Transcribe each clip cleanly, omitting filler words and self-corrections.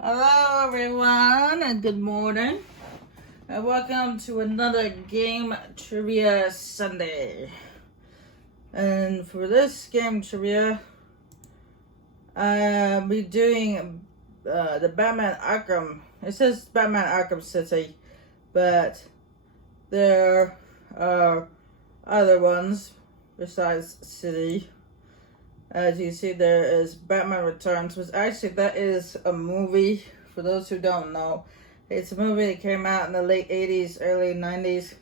Hello everyone and good morning and welcome to another game trivia Sunday. And for this game trivia, I'll be doing the Batman Arkham. It says Batman Arkham City, but there are other ones besides City. As you see, there is Batman Returns, which actually that is a movie. For those who don't know, it's a movie that came out in the late 80s, early 90s.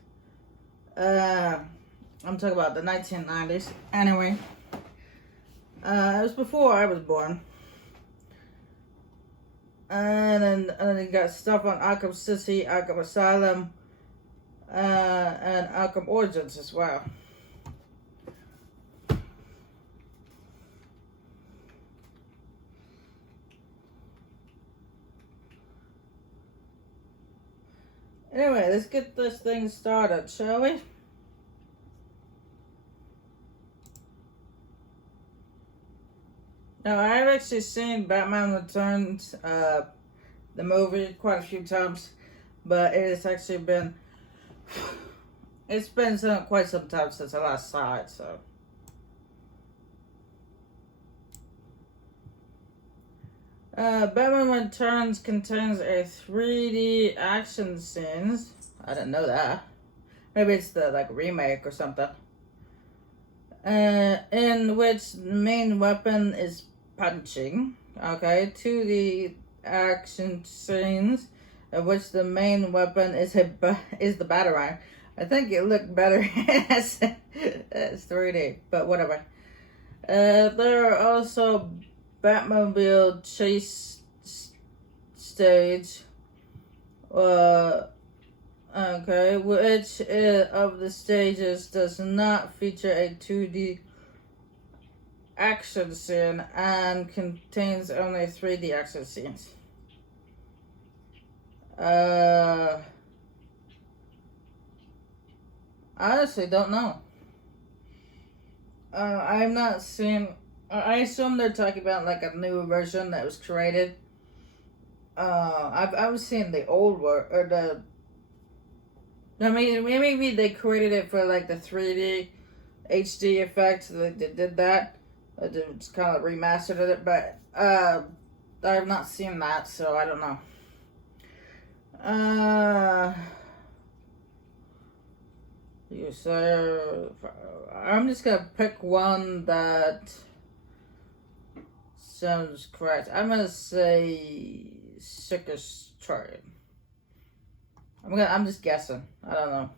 I'm talking about the 1990s. Anyway, it was before I was born. And then you got stuff on Arkham City, Arkham Asylum, and Arkham Origins as well. Anyway, let's get this thing started, shall we? Now, I've actually seen Batman Returns, the movie, quite a few times, but it has actually been, quite some time since I last saw it, so. Batman Returns contains a 3D action scenes. I didn't know that. Maybe it's the remake or something. In which the main weapon is punching. Okay, 2D action scenes in which the main weapon is the Batarang. I think it looked better as 3D, but whatever. There are also Batmobile chase stage, okay, which of the stages does not feature a 2D action scene and contains only 3D action scenes. I honestly don't know. I'm not seeing. I assume they're talking about like a new version that was created. I was seeing the old one or the. I mean, maybe they created it for like the 3D HD effect. They did that. It's kind of remastered it, but I have not seen that, so I don't know. You say I'm just gonna pick one that sounds correct. I'm gonna say Circus Trade. I'm just guessing. I don't know.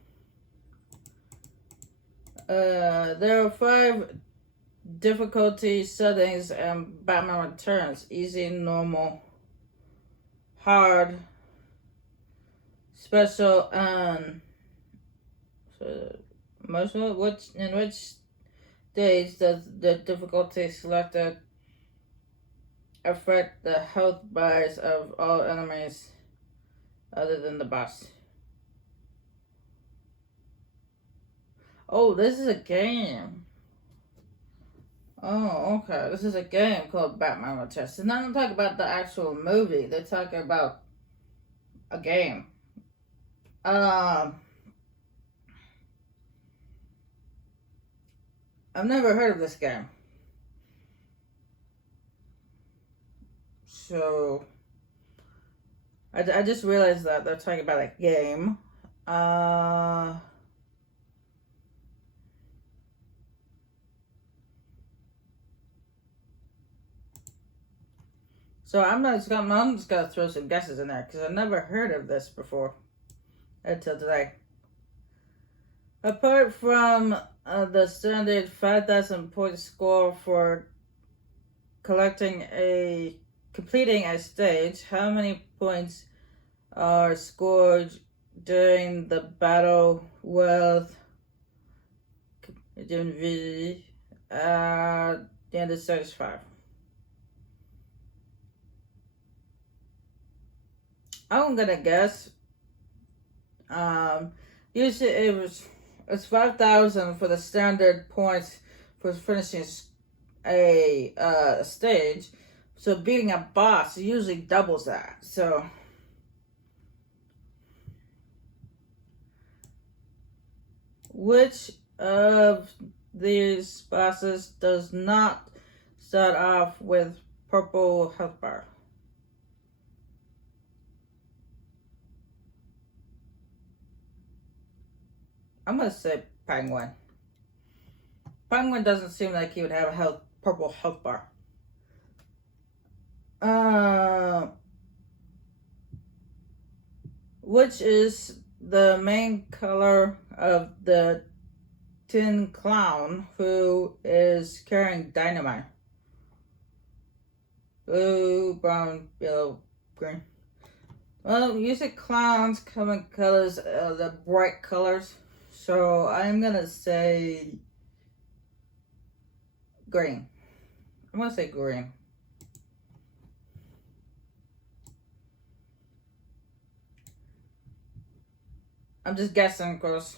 There are 5 difficulty settings in Batman Returns: easy, normal, hard, special, and emotional. In which stage does the difficulty selected affect the health bars of all enemies other than the boss? Oh, this is a game. Oh, okay. This is a game called Batman Returns. They're not talking about the actual movie. They're talking about a game. I've never heard of this game. So, I just realized that they're talking about a game. So I'm just gonna throw some guesses in there because I've never heard of this before until today. Apart from the standard 5,000 point score for completing a stage, how many points are scored during the battle with V at the end of stage 5? I'm gonna guess. Usually it's 5,000 for the standard points for finishing a stage. So beating a boss usually doubles that. So which of these bosses does not start off with purple health bar? I'm gonna say Penguin. Penguin doesn't seem like he would have a purple health bar. Which is the main color of the tin clown who is carrying dynamite? Blue, brown, yellow, green. Well, usually clowns come in colors, the bright colors. So I'm gonna say green. I'm gonna say green. I'm just guessing, of course.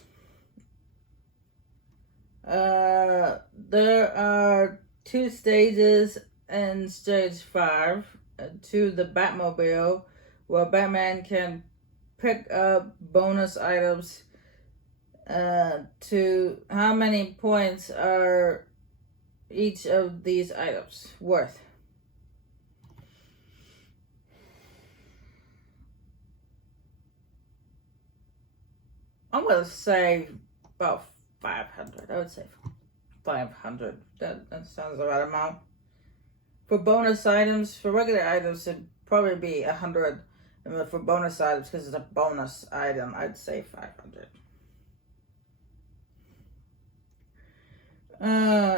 There are 2 stages in stage 5 to the Batmobile where Batman can pick up bonus items. To how many points are each of these items worth? I'm gonna say about 500. I would say 500. That sounds the right amount. For bonus items, for regular items, it'd probably be 100. And for bonus items, because it's a bonus item, I'd say 500.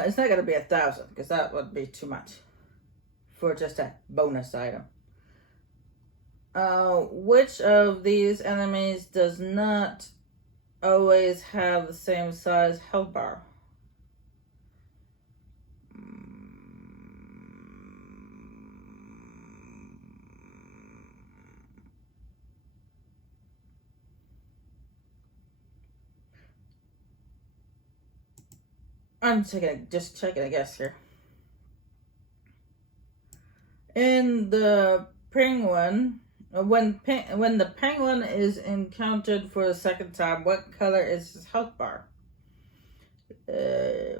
It's not gonna be 1,000 because that would be too much for just a bonus item. Which of these enemies does not always have the same size health bar? I'm just checking a guess here. In the penguin, when the penguin is encountered for the second time, what color is his health bar?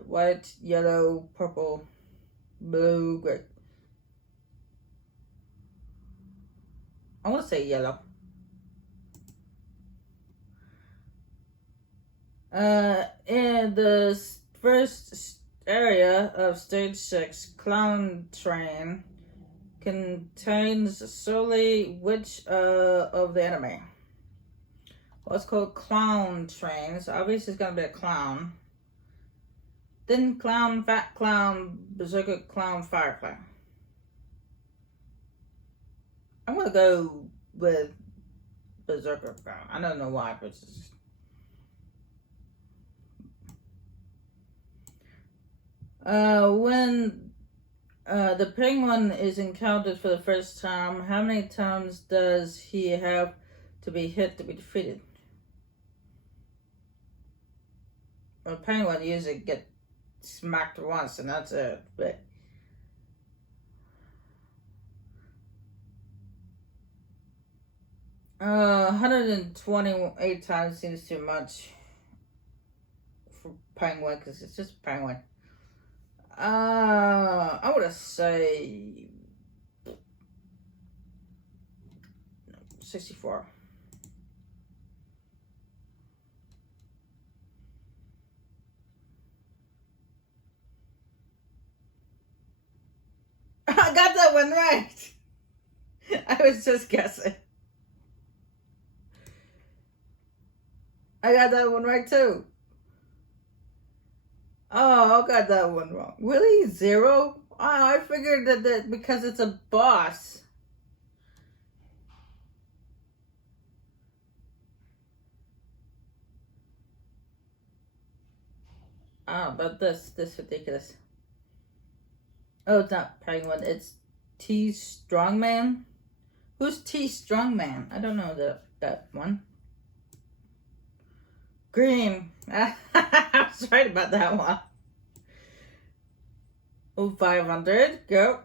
White, yellow, purple, blue, gray. I want to say yellow. In the first area of stage 6, Clown Train contains solely which of the enemy? Well, it's called Clown Train, so obviously it's going to be a clown. Thin clown, fat clown, berserker clown, fire clown. I'm going to go with berserker clown. I don't know why, but it's just... when the penguin is encountered for the first time, how many times does he have to be hit to be defeated? A penguin usually get smacked once and that's it, but 128 times seems too much for penguin because it's just penguin. I would say 64. I got that one right. I was just guessing. I got that one right too. Oh, I got that one wrong. Really? 0? Oh, I figured that because it's a boss. Oh, but this ridiculous. Oh, it's not Penguin. It's T Strongman. Who's T Strongman? I don't know that one. Green. I was right about that one. Oh, 500. Go.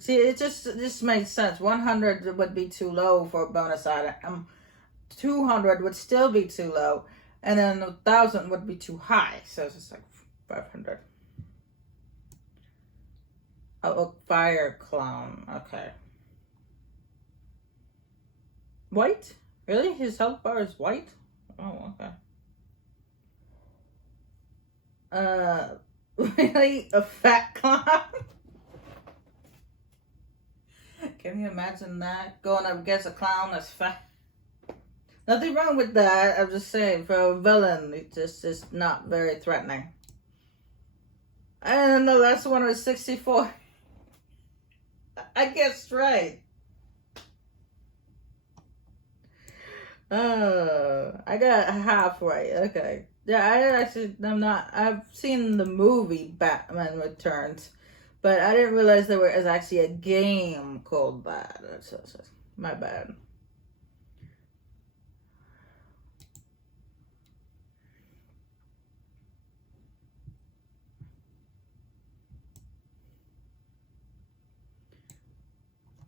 See, it just made sense. 100 would be too low for a bonus item. 200 would still be too low, and then 1,000 would be too high. So it's just like 500. Oh, a fire clown. Okay. White? Really? His health bar is white? Oh, okay. Really? A fat clown? Can you imagine that? Going up against a clown that's fat? Nothing wrong with that. I'm just saying, for a villain, it's just not very threatening. And the last one was 64. I guessed right. I got half right. Okay. Yeah, I've seen the movie Batman Returns, but I didn't realize there was actually a game called that. That's my bad.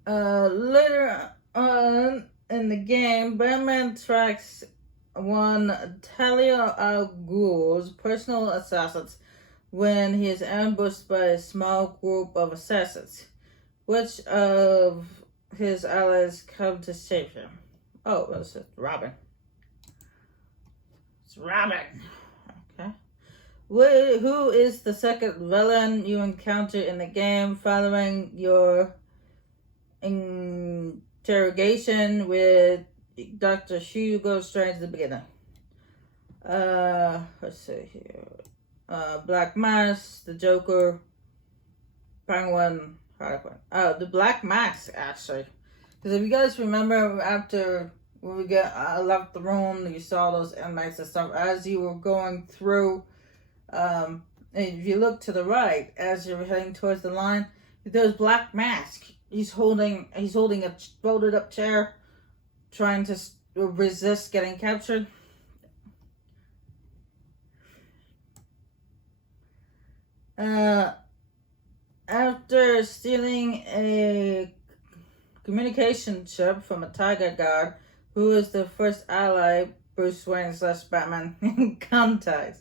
Later on in the game, Batman tracks one Talia al Ghul's personal assassins when he is ambushed by a small group of assassins. Which of his allies come to save him? Oh, it's Robin. It's Robin. Okay. Who is the second villain you encounter in the game following your interrogation with Dr. Hugo Strange at the beginning? Let's see here. Black Mask, the Joker, Penguin, Harlequin. Oh, the Black Mask, actually. Because if you guys remember, after we left the room, you saw those inmates and stuff. As you were going through, and if you look to the right, as you're heading towards the line, there's Black Mask. He's holding a folded up chair, trying to resist getting captured. After stealing a communication chip from a Tiger Guard, who is the first ally Bruce Wayne / Batman contacts?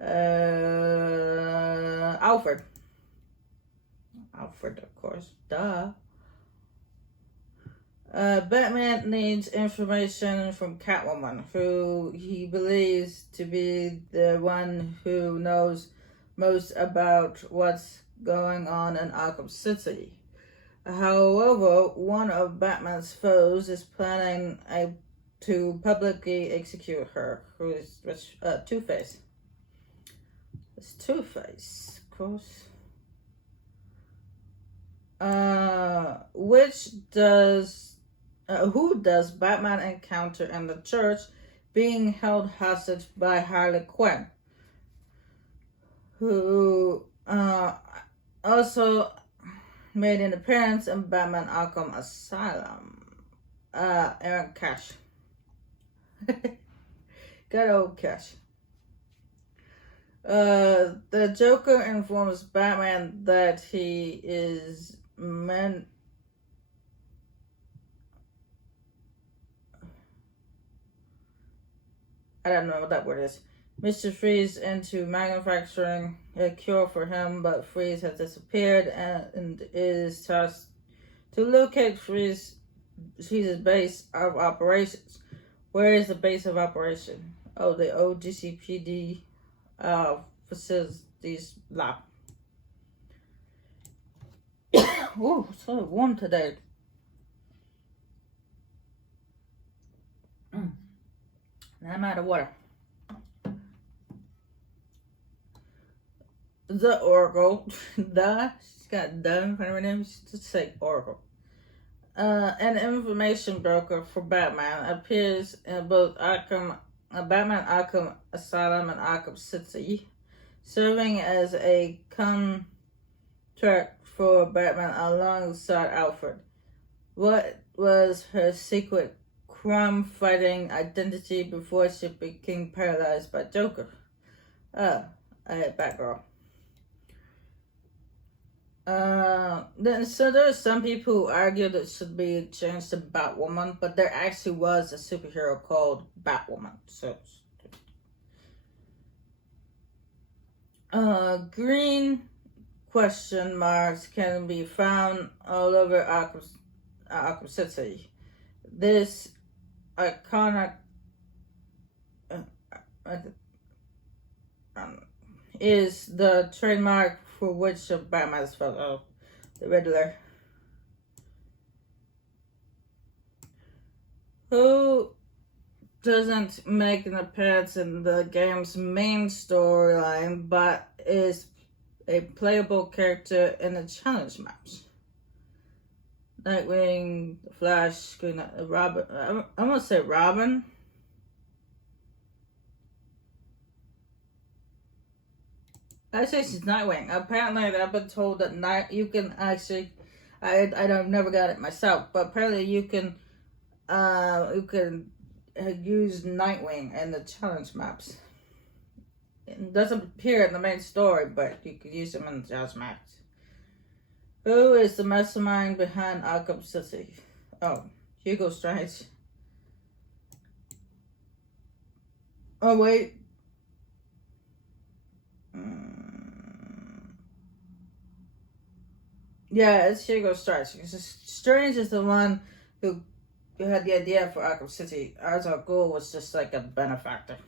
Alfred. Alfred, of course. Duh. Batman needs information from Catwoman, who he believes to be the one who knows most about what's going on in Arkham City. However, one of Batman's foes is planning to publicly execute her, who is Two-Face. It's Two-Face, of course. Who does Batman encounter in the church being held hostage by Harley Quinn, who also made an appearance in Batman Arkham Asylum? Aaron Cash. Good old Cash. The Joker informs Batman that he is meant I don't know what that word is. Mr. Freeze into manufacturing a cure for him, but Freeze has disappeared and is tasked to locate Freeze's base of operations. Where is the base of operation? Oh, the OGCPD facilities lab. Ooh, it's so warm today. I'm out of water. The Oracle. She's got the in front of her name. She just say Oracle. An information broker for Batman appears in both Batman Arkham Asylum and Arkham City, serving as a contract for Batman alongside Alfred. What was her secret crime-fighting identity before she became paralyzed by Joker? Batgirl. So there's some people who argue that it should be changed to Batwoman, but there actually was a superhero called Batwoman. So, green question marks can be found all over Arkham City. This iconic is the trademark for which of Batman's photo, the Riddler. Who doesn't make an appearance in the game's main storyline, but is a playable character in the challenge maps? Nightwing, Flash, Robin. I'm gonna say Robin. Actually, she's Nightwing. Apparently, I've been told that you can actually. I've never got it myself, but apparently you can use Nightwing in the challenge maps. It doesn't appear in the main story, but you can use them in the challenge maps. Who is the mastermind behind Arkham City? Oh, Hugo Strange. Oh wait. Yeah, it's Hugo Strange. Strange is the one who had the idea for Arkham City. Ra's al Ghul was just like a benefactor.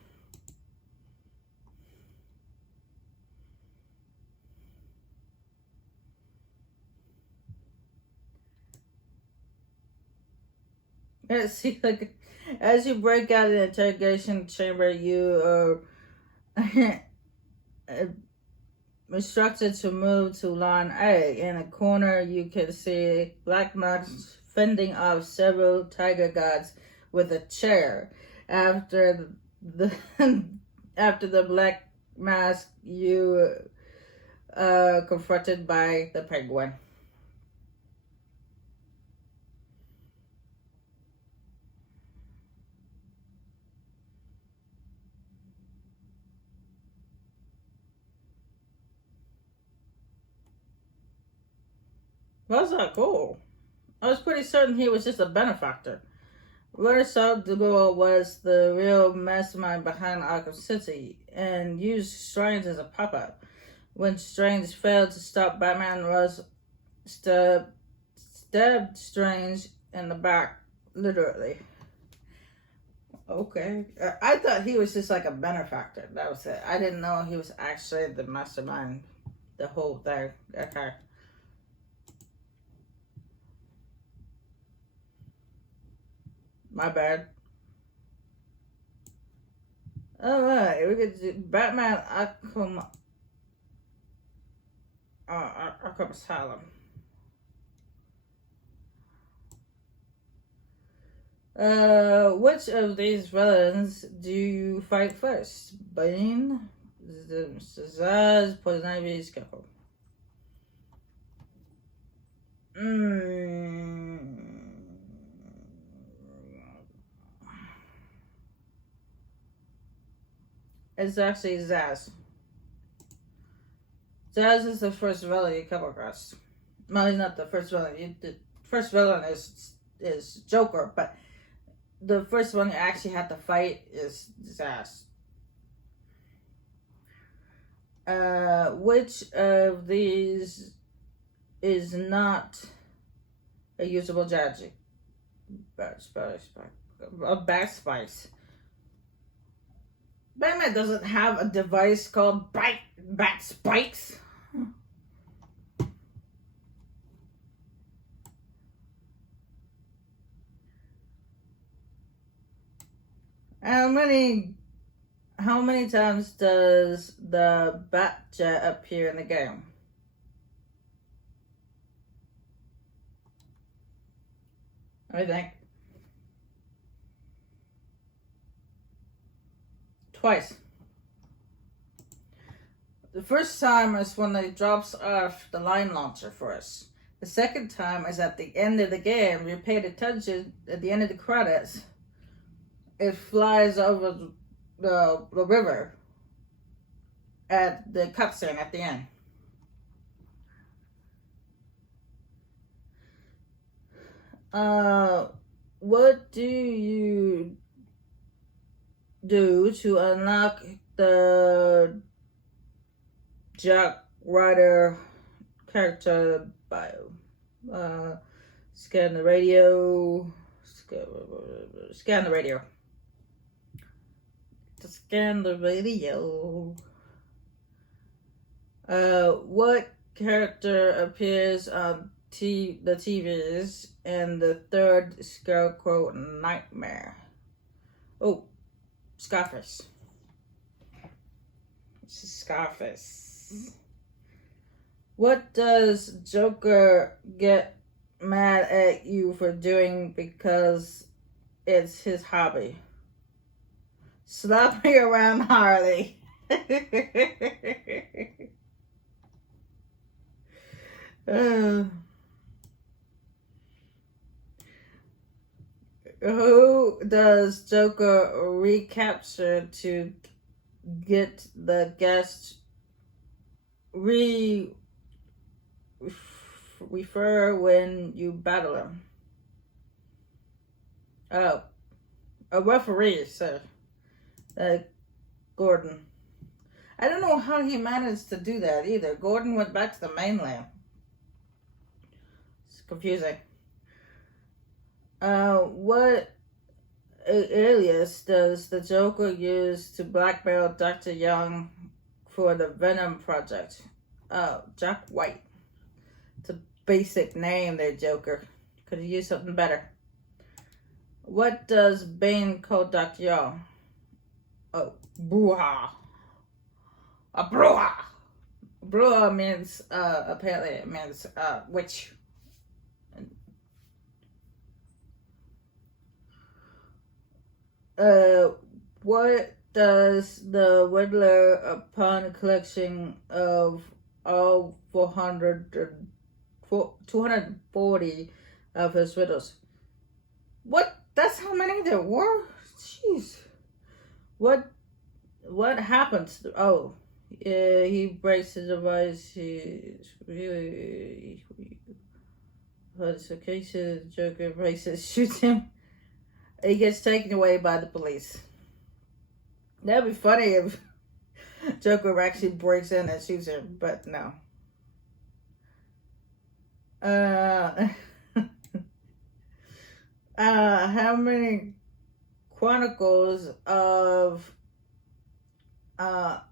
See, like, as you break out of the interrogation chamber, you are instructed to move to line A. In a corner, you can see Black Mask fending off several Tiger Guards with a chair. After the Black Mask, you are confronted by the Penguin. That's not cool. I was pretty certain he was just a benefactor. Ra's al Ghul was the real mastermind behind Arkham City and used Strange as a puppet. When Strange failed to stop Batman, Ra's stabbed Strange in the back, literally. Okay. I thought he was just like a benefactor. That was it. I didn't know he was actually the mastermind. The whole thing. Okay. My bad. Alright, we get to Batman Arkham Asylum. Which of these villains do you fight first? Bane, Zaz, Poison Ivy, Scarecrow. It's actually Zaz. Zaz is the first villain you come across. Well, he's not the first villain. The first villain is Joker, but the first one you actually have to fight is Zaz. Which of these is not a usable gadget? Bat Spice. Batman doesn't have a device called Bat Spikes. How many times does the Batjet appear in the game? I think twice. The first time is when it drops off the line launcher for us. The second time is at the end of the game. If you paid attention at the end of the credits, it flies over the river at the cutscene at the end. What do you do to unlock the Jack Ryder character bio? Scan the radio. Scan the radio. To scan the radio. What character appears on the TVs in the third Scarecrow Nightmare? Oh, Scarface. It's Scarface. What does Joker get mad at you for doing because it's his hobby? Slapping around Harley. Who does Joker recapture to get the guest refer when you battle him? Oh, a referee, sir. Gordon. I don't know how he managed to do that either. Gordon went back to the mainland. It's confusing. What alias does the Joker use to blackmail Dr. Young for the Venom project? Jack White. It's a basic name there, Joker. Could you use something better? What does Bane call Dr. Young? Oh, brouhaha. A brouhaha. Brouhaha means, apparently it means, witch. What does the Riddler, upon collection of all 240 of his riddles? What? That's how many there were? Jeez. What happens? He breaks the device. What's the case? The Joker breaks it, shoots him. He gets taken away by the police. That'd be funny if Joker actually breaks in and shoots him, but no. How many chronicles of Arkham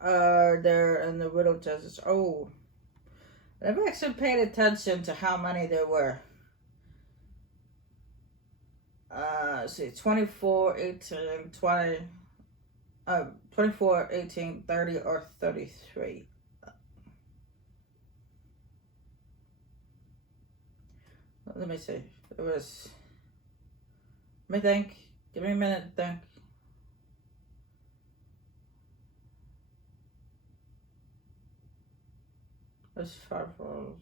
are there in the Riddle Justice? Oh, I've actually paid attention to how many there were. Let's see, 24, 18, 20, 24, 18, 30, or 33. Let me see. It was. Let me think. Give me a minute to think. That's 5 hours.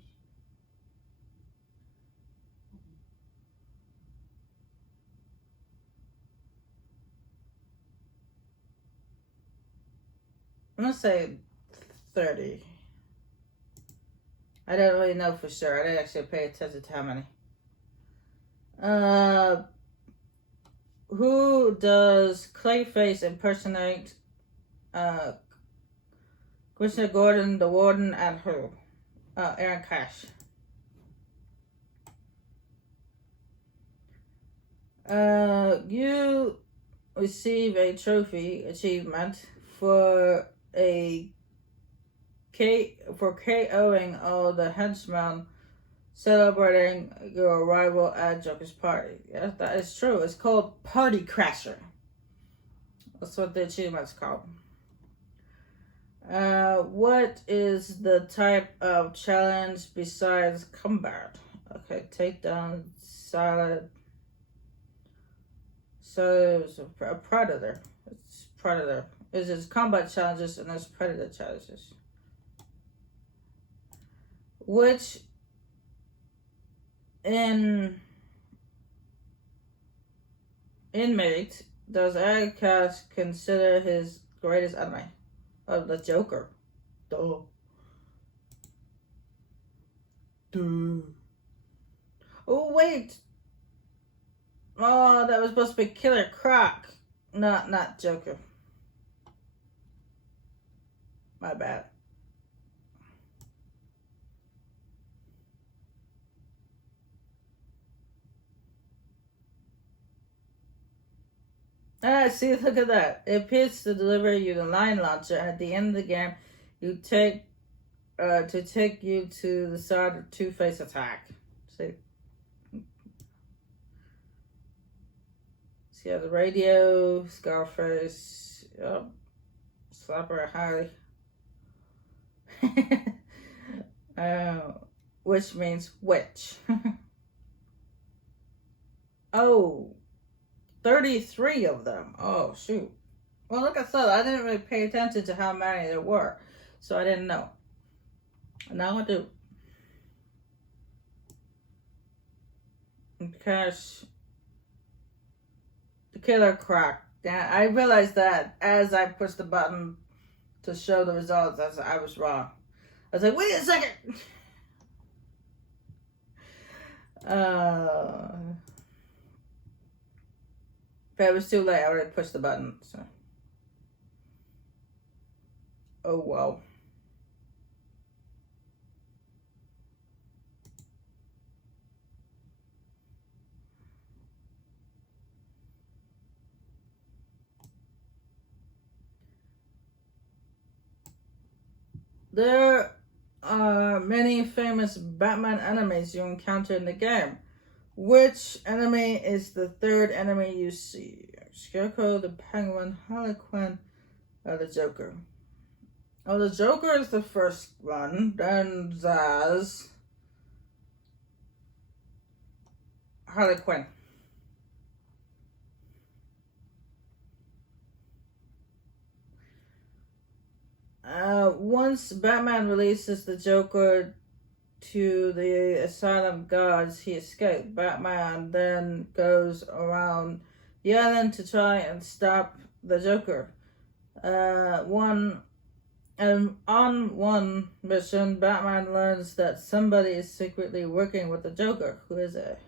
I'm gonna say 30. I don't really know for sure. I didn't actually pay attention to how many. Who does Clayface impersonate? Commissioner Gordon, the Warden, and who? Aaron Cash. You receive a trophy achievement for KOing all the henchmen celebrating your arrival at Joker's party. Yes, that is true. It's called Party Crasher. That's what the achievement's called. What is the type of challenge besides combat? Okay, take down silent. So it's a predator. It's predator. It's combat challenges and there's predator challenges. Which inmate does Cash consider his greatest enemy? Of the Joker. Duh. Oh, wait. Oh, that was supposed to be Killer Croc. Not Joker. My bad. Ah, see, look at that. It appears to deliver you the line launcher, and at the end of the game, you take you to the start of Two-Face attack. See? See how the radio, Scarface, Slapper Harley. Which means witch. Oh, 33 of them. Oh, shoot. Well, like I said, I didn't really pay attention to how many there were, so I didn't know. Now I do. Because the Killer Croc. I realized that as I pushed the button to show the results, I was wrong. I was like, wait a second. But it was too late. I already pushed the button. So. Oh, well. There are many famous Batman enemies you encounter in the game. Which enemy is the third enemy you see? Scarecrow, the Penguin, Harley Quinn, or the Joker? Oh, the Joker is the first one. Then Zaz. Harley Quinn. Once Batman releases the Joker to the asylum guards, he escaped. Batman then goes around the island to try and stop the Joker. On one mission, Batman learns that somebody is secretly working with the Joker. Who is it?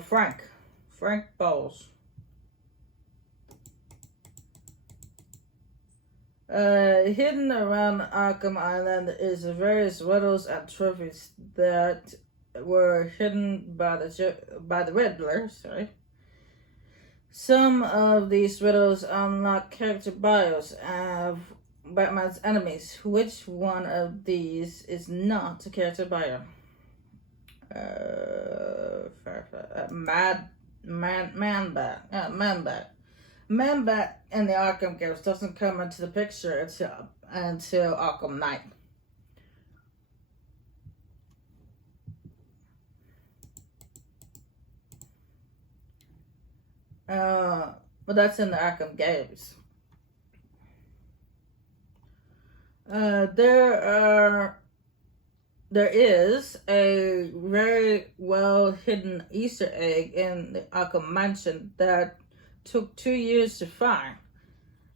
Frank. Frank Bowles. Hidden around Arkham Island is various riddles and trophies that were hidden by the Riddler. Sorry. Some of these riddles unlock character bios of Batman's enemies. Which one of these is not a character bio? Man-Bat in the Arkham games doesn't come into the picture until Arkham Knight. But that's in the Arkham games. There is a very well hidden Easter egg in the Arkham Mansion that took 2 years to find.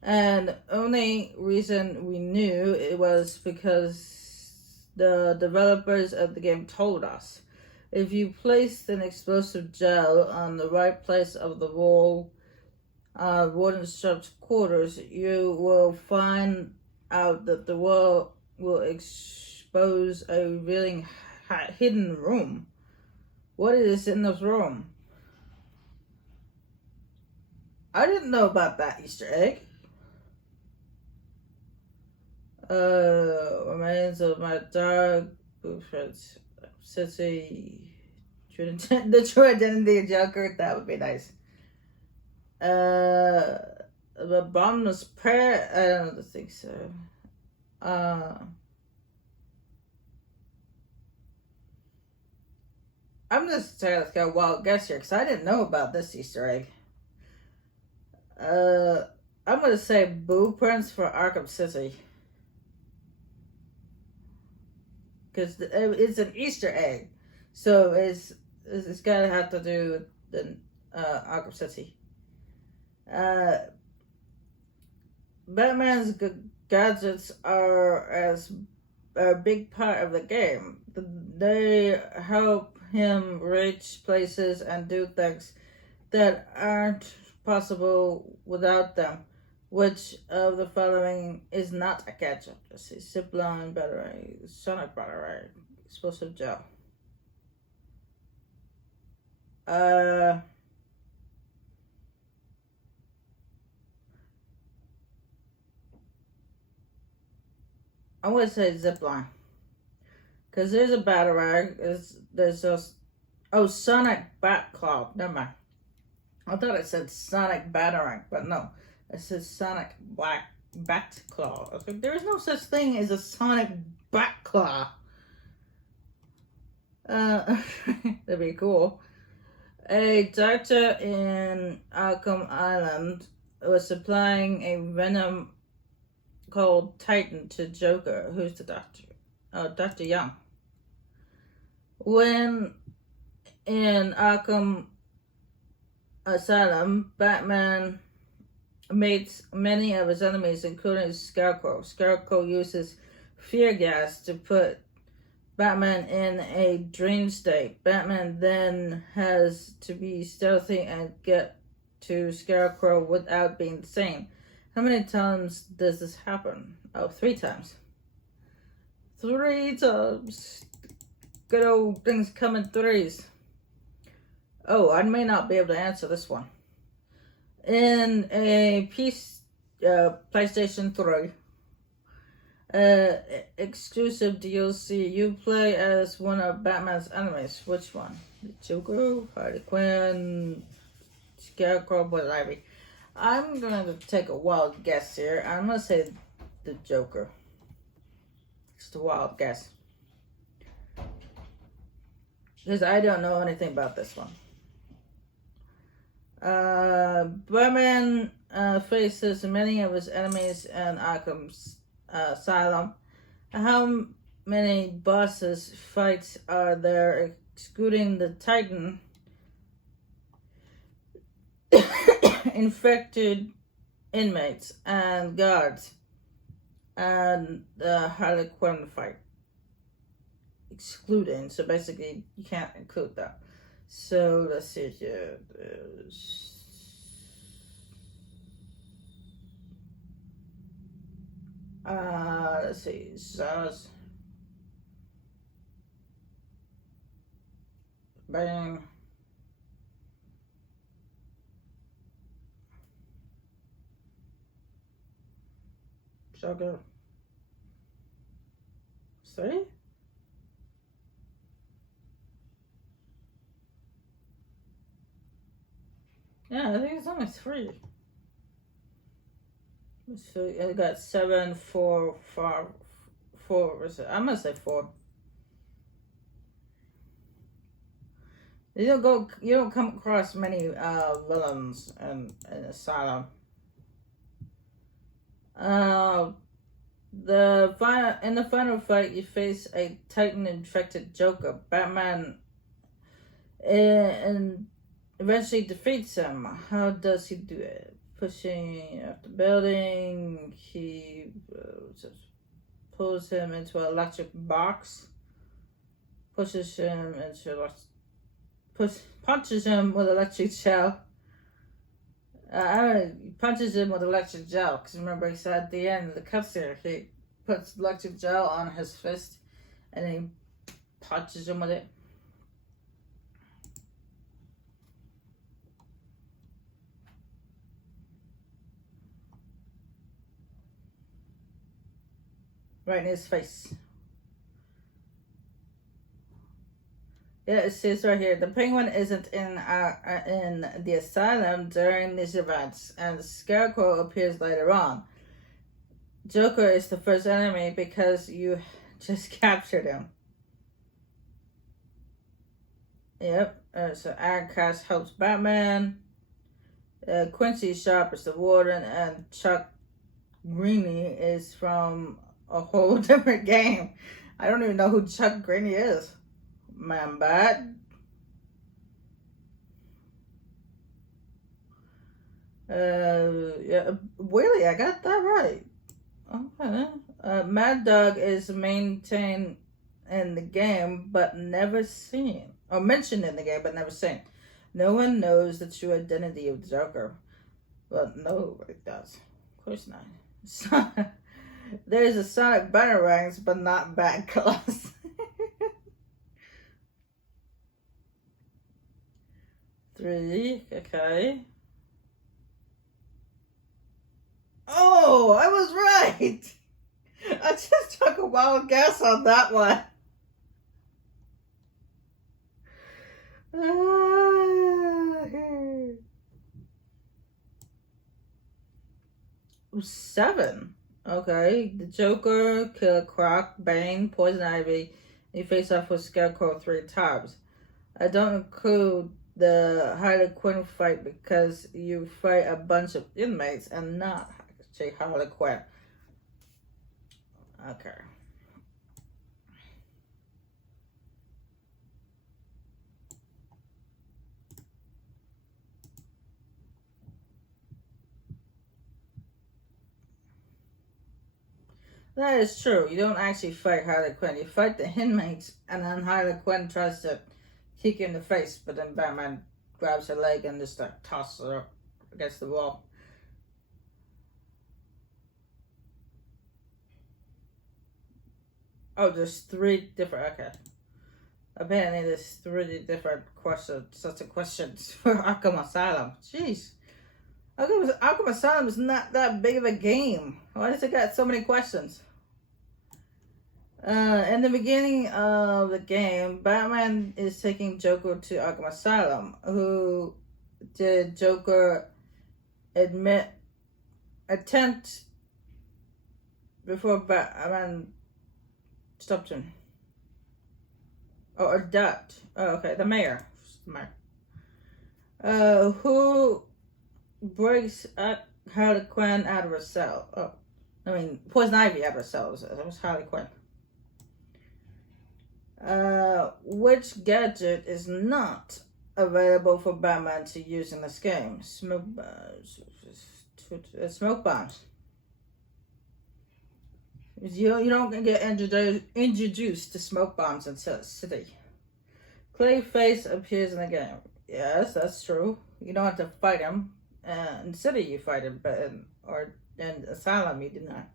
And only reason we knew it was because the developers of the game told us. If you placed an explosive gel on the right place of the wall, Warden Sharp's quarters, you will find out that the wall will expose a revealing hidden room. What is in this room? I didn't know about that Easter egg. Remains of my dog, Blueprints, City, the true identity of Joker. That would be nice. The bottomless prayer. I don't think so. I'm just trying to go wild guess here because I didn't know about this Easter egg. I'm gonna say blueprints for Arkham City because it's an Easter egg, so it's gotta have to do with the Arkham City. Batman's gadgets are as a big part of the game. They help him reach places and do things that aren't possible without them. Which of the following is not a gadget? Let's see. Zipline battery, sonic battery, explosive gel. I'm gonna say zipline. Because there's a battery. There's a... Oh, sonic bat claw. Never mind. I thought it said sonic batarang, but no. It says sonic bat claw. I was like, there is no such thing as a sonic bat claw. That'd be cool. A doctor in Arkham Island was supplying a venom called Titan to Joker. Who's the doctor? Oh, Dr. Young. When in Arkham Asylum, Batman meets many of his enemies, including Scarecrow. Scarecrow uses fear gas to put Batman in a dream state. Batman then has to be stealthy and get to Scarecrow without being seen. How many times does this happen? Oh, 3 times. 3 times. Good old things come in threes. Oh, I may not be able to answer this one. In a PlayStation 3 exclusive DLC, you play as one of Batman's enemies. Which one? The Joker, Harley Quinn, Scarecrow, Poison Ivy. I'm going to take a wild guess here. I'm going to say the Joker. It's a wild guess. Because I don't know anything about this one. Batman faces many of his enemies in Arkham's Asylum. How many bosses fights are there, excluding the Titan, infected inmates and guards, and the Harley Quinn fight? Excluding, so basically you can't include that. So let's see here. Let's see. Zaz. Bang. Sugar. See? Yeah, I think it's only 3. So I got 7, 4, 5, 4. I'm gonna say 4. You don't come across many villains in Asylum. In the final fight, you face a Titan-infected Joker. Batman and eventually defeats him. How does he do it? Pushing up the building. He pulls him into an electric box. Pushes him into punches him with electric gel. Punches him with electric gel. Because remember, he said at the end of the cutscene, he puts electric gel on his fist and he punches him with it. Right in his face. Yeah, it says right here, the Penguin isn't in the asylum during these events, and the Scarecrow appears later on. Joker is the first enemy because you just captured him. Yep. So Aaron Cass helps Batman. Quincy Sharp is the warden, and Chuck Greeny is from a whole different game. I don't even know who Chuck Greeny is. Man, Bat. Yeah, really, I got that right. Okay. Mad Dog is maintained in the game, but never seen. Or mentioned in the game, but never seen. No one knows the true identity of the Joker. Well, nobody does. Of course not. So, there's a Sonic Batarangs, but not Bat Claws. 3, okay. Oh, I was right! I just took a wild guess on that one. 7. Okay. The Joker, Killer Croc, Bane, Poison Ivy. You face off with Scarecrow 3 times. I don't include the Harley Quinn fight because you fight a bunch of inmates and not Harley Quinn. Okay. That is true. You don't actually fight Harley Quinn. You fight the inmates, and then Harley Quinn tries to kick you in the face, but then Batman grabs her leg and just tosses her against the wall. Oh, there's 3 different. Okay. Apparently, there's 3 different sets of questions for Arkham Asylum. Jeez. Arkham Asylum is not that big of a game. Why does it got so many questions? In the beginning of the game, Batman is taking Joker to Arkham Asylum. Who did Joker attempt before Batman stopped him? Or adopt? Oh, okay, the mayor. Who breaks Harley Quinn out of her cell? Oh, I mean, Poison Ivy out of her cell. That was Harley Quinn. Which gadget is not available for Batman to use in this game? Smoke bombs. You don't get introduced to smoke bombs until City. Clayface appears in the game. Yes, that's true. You don't have to fight him. In City you fight him, but in Asylum you do not.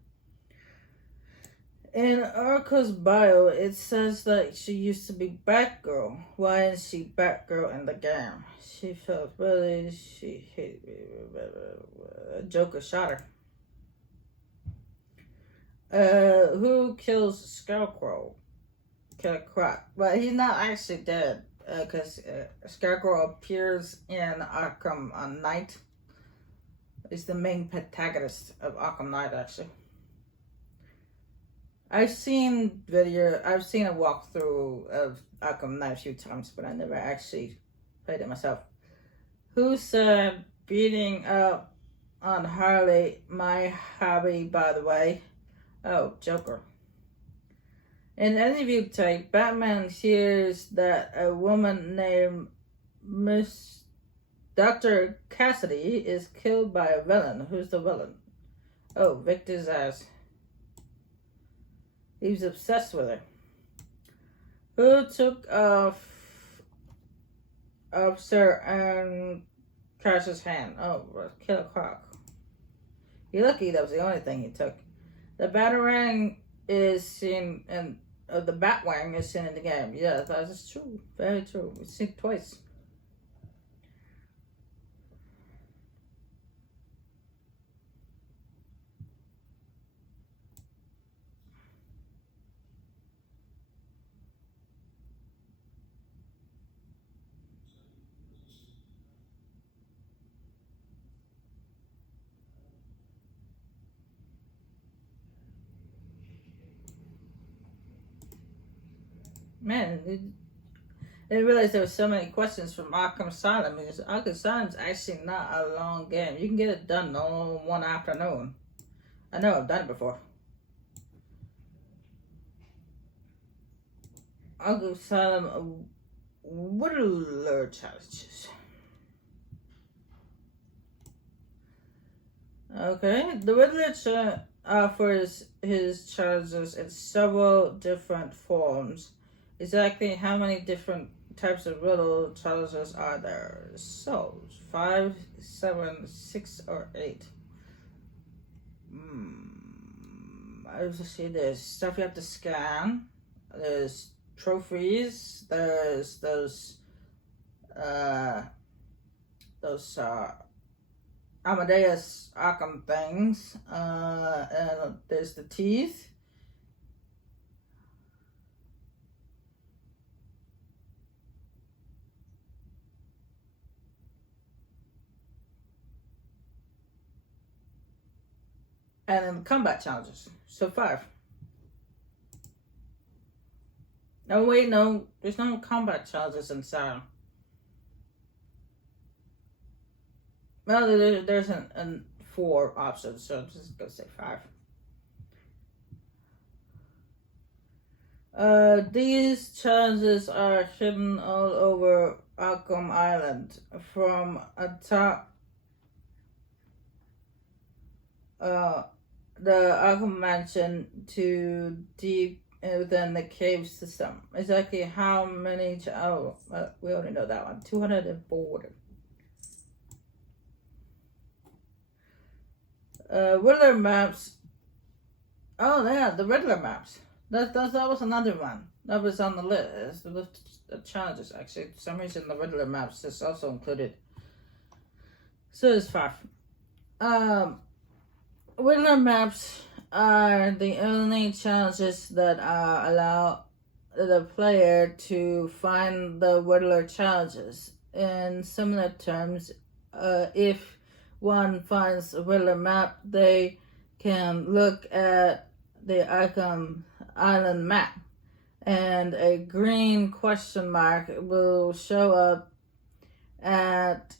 In Urkel's bio, it says that she used to be Batgirl. Why is she Batgirl in the game? She felt really, she hated Joker shot her. Who kills Scarecrow? Killer Croc. But he's not actually dead, because Scarecrow appears in Arkham Knight. He's the main protagonist of Arkham Knight, actually. I've seen a walkthrough of Arkham Knight a few times, but I never actually played it myself. Who said beating up on Harley my hobby, by the way? Oh, Joker. In an interview tape, Batman hears that a woman named Miss Dr. Cassidy is killed by a villain. Who's the villain? Oh, Victor Zsasz. He was obsessed with her. Who took off Officer and Crash's hand? Oh, Killer Croc. You're lucky that was the only thing he took. The Batarang is seen in the Batwing is seen in the game. Yeah, that is true. Very true. We've seen it twice. Man, I didn't realize there were so many questions from Arkham Asylum. Because Arkham Asylum is actually not a long game. You can get it done all one afternoon. I know, I've done it before. Arkham Asylum, what are the challenges? Okay, the Riddler offers his challenges in several different forms. Exactly how many different types of riddle challenges are there? So, 5, 7, 6, or 8? Let's see, there's stuff you have to scan. There's trophies. There's those Amadeus Arkham things. And there's the teeth. And then combat challenges. So 5. No, wait, no. There's no combat challenges inside. Well, there's 4 options, so I'm just gonna say 5. These challenges are hidden all over Arkham Island, from atop the Arkham Mansion to deep within the cave system. Exactly how many? We already know that one. 240. Riddler maps. Oh yeah, the Riddler maps. That was another one that was on the list. The challenges actually. For some reason, the Riddler maps is also included. So it's 5. Riddler maps are the only challenges that allow the player to find the Riddler challenges. In similar terms, if one finds a Riddler map, they can look at the Arkham Island map, and a green question mark will show up at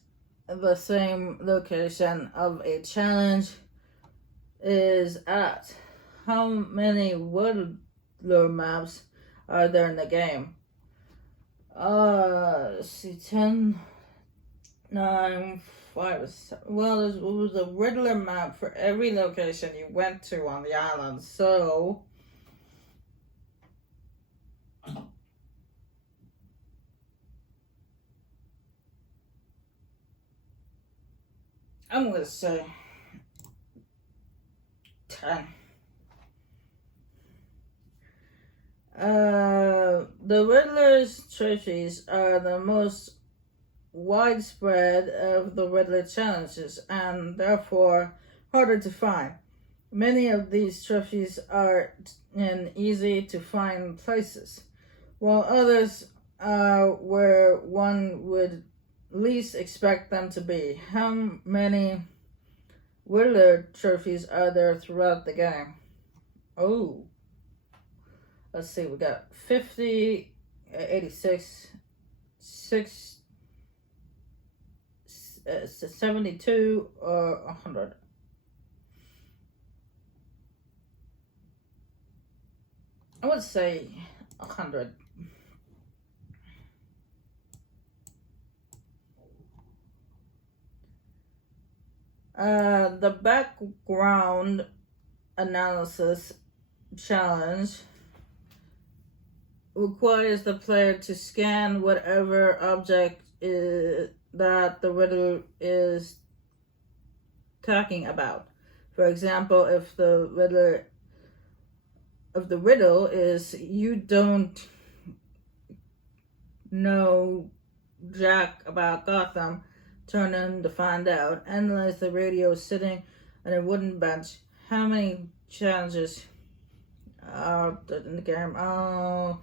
the same location of a challenge is at. How many Riddler maps are there in the game? Let's see, 10, 9, 5, 7. Well, it was a Riddler map for every location you went to on the island, so I'm gonna say 10. The Riddler's trophies are the most widespread of the Riddler challenges and therefore harder to find. Many of these trophies are in easy to find places, while others are where one would least expect them to be. How many Riddler trophies are there throughout the game? Oh, let's see, we got 50, 86, 72, or 100. I would say 100. The background analysis challenge requires the player to scan whatever object that the riddle is talking about. For example, if the riddle is you don't know jack about Gotham, turn in to find out. Analyze the radio sitting on a wooden bench. How many challenges are in the game? Oh.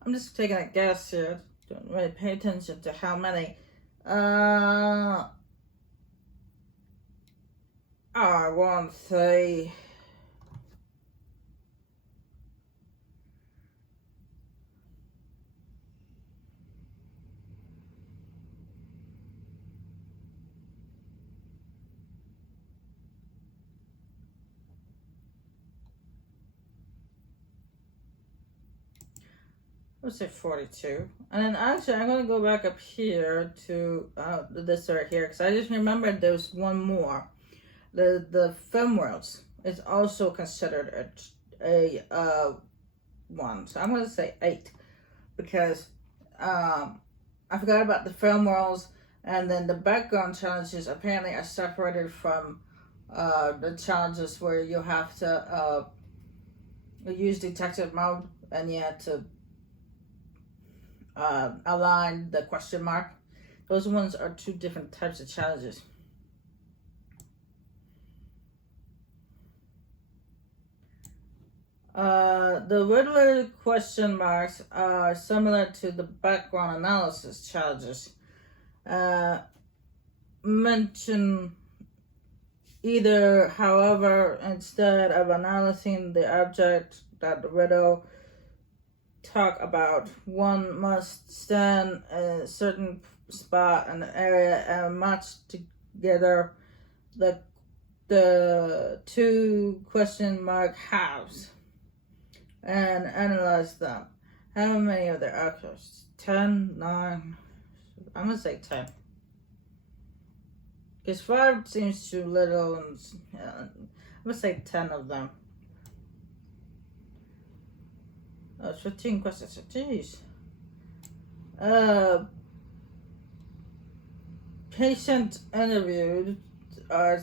I'm just taking a guess here. Don't really pay attention to how many. I want to say let's say 42. And then actually, I'm going to go back up here to this right here, because I just remembered there's one more. The film worlds is also considered a one. So I'm going to say 8, because I forgot about the film worlds, and then the background challenges apparently are separated from the challenges where you have to use detective mode, and you have to align the question mark. Those ones are 2 different types of challenges. The Riddler question marks are similar to the background analysis challenges. Mention either, however, instead of analyzing the object that the riddle talk about, one must stand in a certain spot in the area and match together the 2 question mark halves and analyze them. How many are there? Okay, 10, 9. I'm gonna say 10. Because 5 seems too little, and I'm gonna say 10 of them. 15 questions. Jeez. Patient interviews are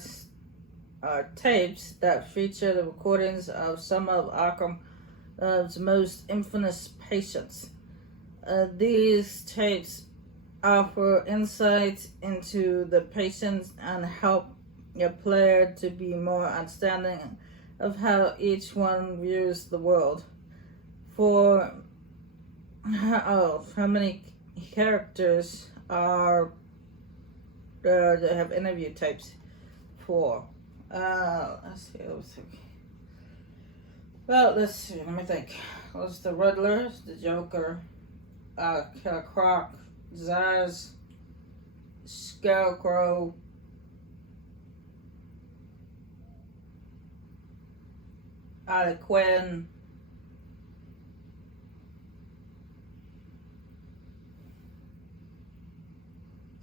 tapes that feature the recordings of some of Arkham's most infamous patients. These tapes offer insight into the patients and help your player to be more understanding of how each one views the world. For how many characters are they have interview tapes for? Let's see. Well, let's see. Let me think. Was the Riddler, the Joker, Killer Croc, Zaz, Scarecrow, Harley Quinn,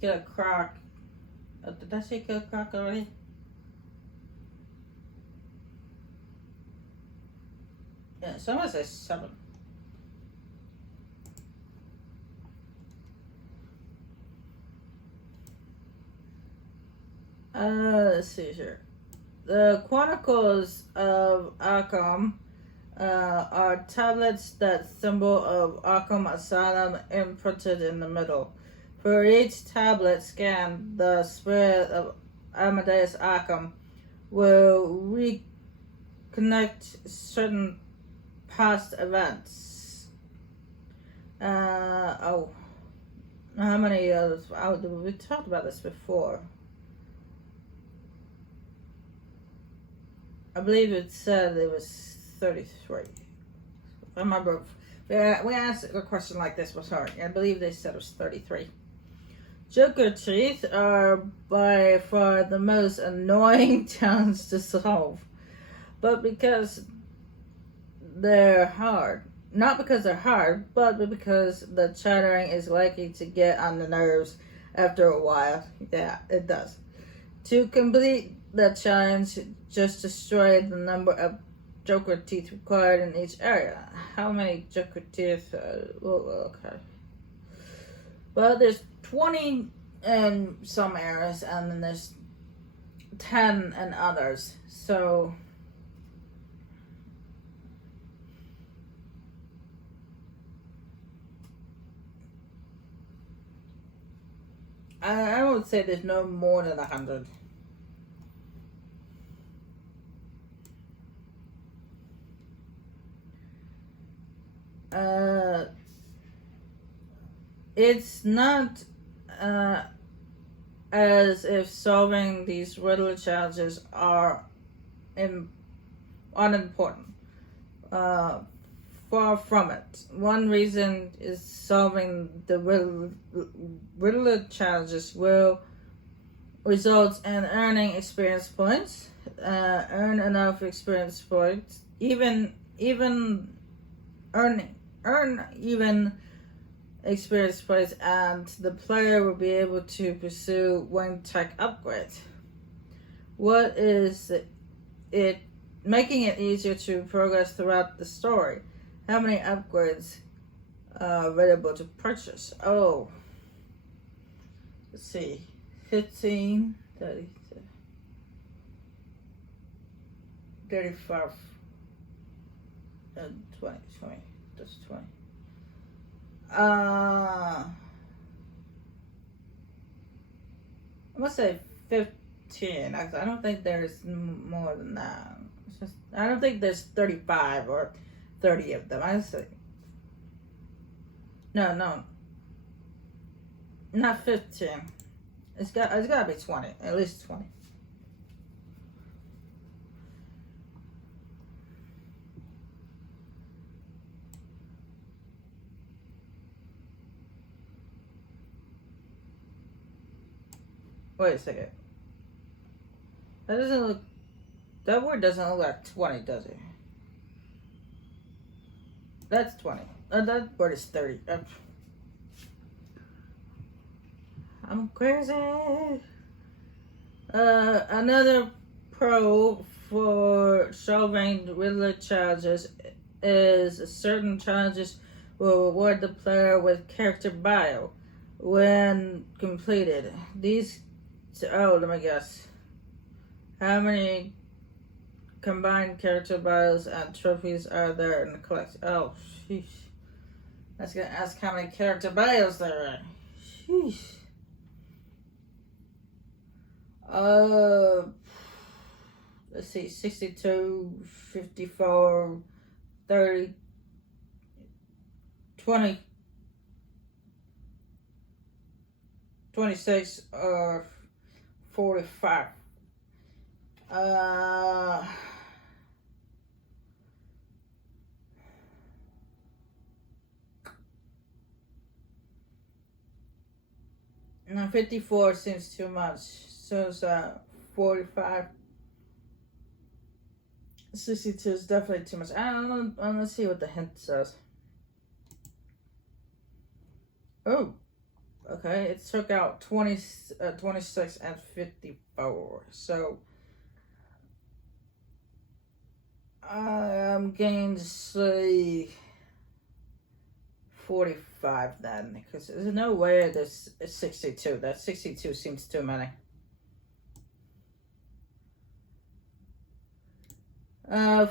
Killer Croc. Did I say Killer Croc already? Yeah, so I'm gonna say 7. Let's see here. The Chronicles of Arkham are tablets that symbol of Arkham Asylum imprinted in the middle. For each tablet scan, the spirit of Amadeus Arkham will reconnect certain past events. How many others? We talked about this before. I believe it said it was 33. I remember, we asked a question like this before. I believe they said it was 33. Joker teeth are by far the most annoying challenge to solve, but because they're hard. Not because they're hard, but because the chattering is likely to get on the nerves after a while. Yeah, it does. To complete the challenge, just destroy the number of Joker teeth required in each area. How many Joker teeth? Okay. Well, there's 20 in some areas, and then there's 10 in others. So I would say there's no more than 100. It's not as if solving these riddle challenges are unimportant. Far from it. One reason is solving the riddle challenges will result in earning experience points. Earn enough experience points. Even earning earn even experience points, and the player will be able to pursue one tech upgrade. What is it making it easier to progress throughout the story? How many upgrades are available to purchase? Oh, let's see, 15, 30, 35, and 20, that's 20. I'm gonna say 15. I don't think there's more than that. It's just, I don't think there's 35 or 30 of them. I say no, not 15. It's gotta be 20, at least 20. Wait a second. That word doesn't look like 20, does it? That's 20. That word is 30. I'm crazy. Another pro for solving Riddler challenges is certain challenges will reward the player with character bio when completed. Let me guess. How many combined character bios and trophies are there in the collection? Oh, sheesh. I was gonna ask how many character bios there are. Sheesh. Let's see, 62, 54, 30, 20, 26, or 45. No, 54 seems too much. So it's 45. 62 is definitely too much. I don't know. Let's see what the hint says. Oh, okay. It took out 26 and 54. So I'm going to say 45 then, because there's no way there's 62. That 62 seems too many.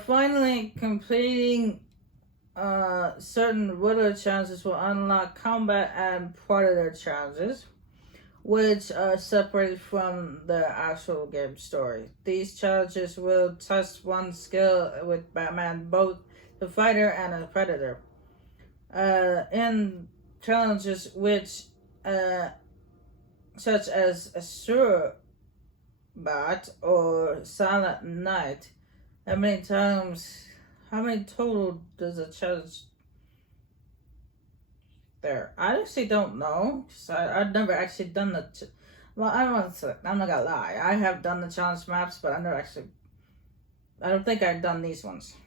Finally, completing certain Riddler challenges will unlock combat and Predator challenges, which are separated from the actual game story. These challenges will test one's skill with Batman, both the fighter and the Predator. In challenges which, such as a Sure Bat or Silent Night, how many total does a challenge there? I actually don't know, because I've never actually done well, I'm not gonna lie, I have done the challenge maps, but I don't think I've done these ones.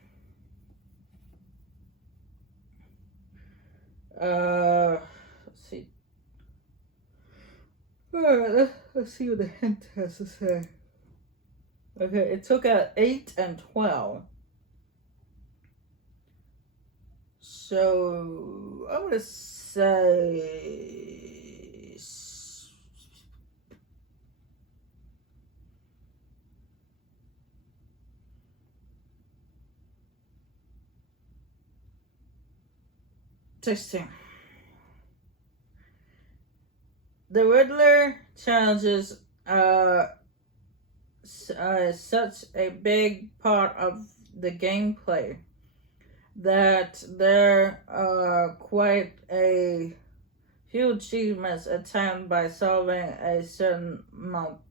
Let's see. Alright, let's see what the hint has to say. Okay, it took out 8 and 12. So, I'm gonna say 16. The Riddler challenges are such a big part of the gameplay that there are quite a few achievements attained by solving a certain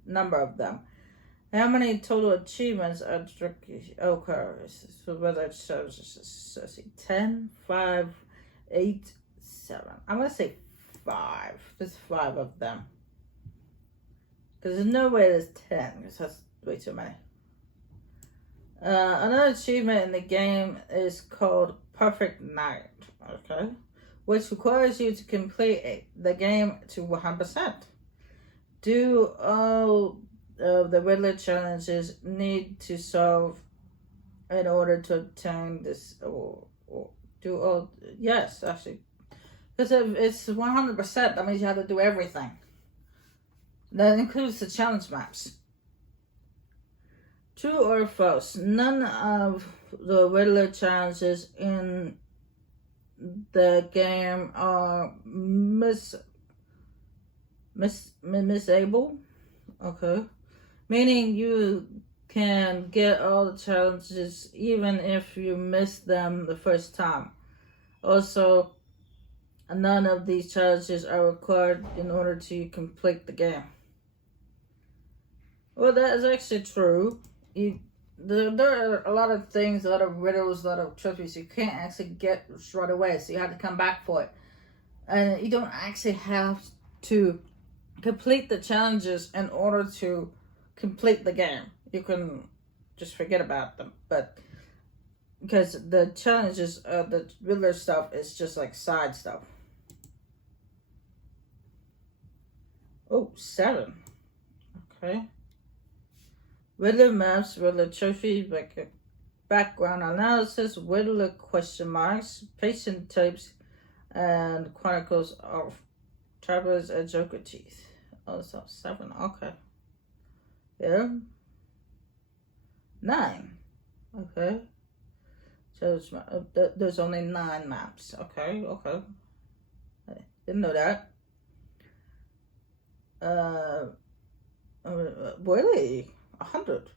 number of them. How many total achievements are tricky? Okay, so whether it's 10, 5, 8, 7. I'm gonna say 5. There's 5 of them. Because there's no way there's 10, because that's way too many. Another achievement in the game is called Perfect Night. Okay. Which requires you to complete the game to 100%. Do all of the Riddler challenges need to solve in order to obtain this? Or do all? Yes, actually. Because if it's 100%, that means you have to do everything. That includes the challenge maps. True or false? None of the Riddler challenges in the game are misable. Okay. Meaning you can get all the challenges even if you miss them the first time. Also, none of these challenges are required in order to complete the game. Well, that is actually true. There are a lot of things, a lot of riddles, a lot of trophies you can't actually get right away, so you have to come back for it. And you don't actually have to complete the challenges in order to complete the game. You can just forget about them, but because the challenges, the Riddler stuff is just like side stuff. Oh, 7. Okay. Riddler maps, Riddler trophy, background analysis, Riddler question marks, patient tapes, and chronicles of Travelers and Joker teeth. Also 7. Okay. Yeah. 9. Okay. So there's only 9 maps. Okay. I didn't know that. Really? 100.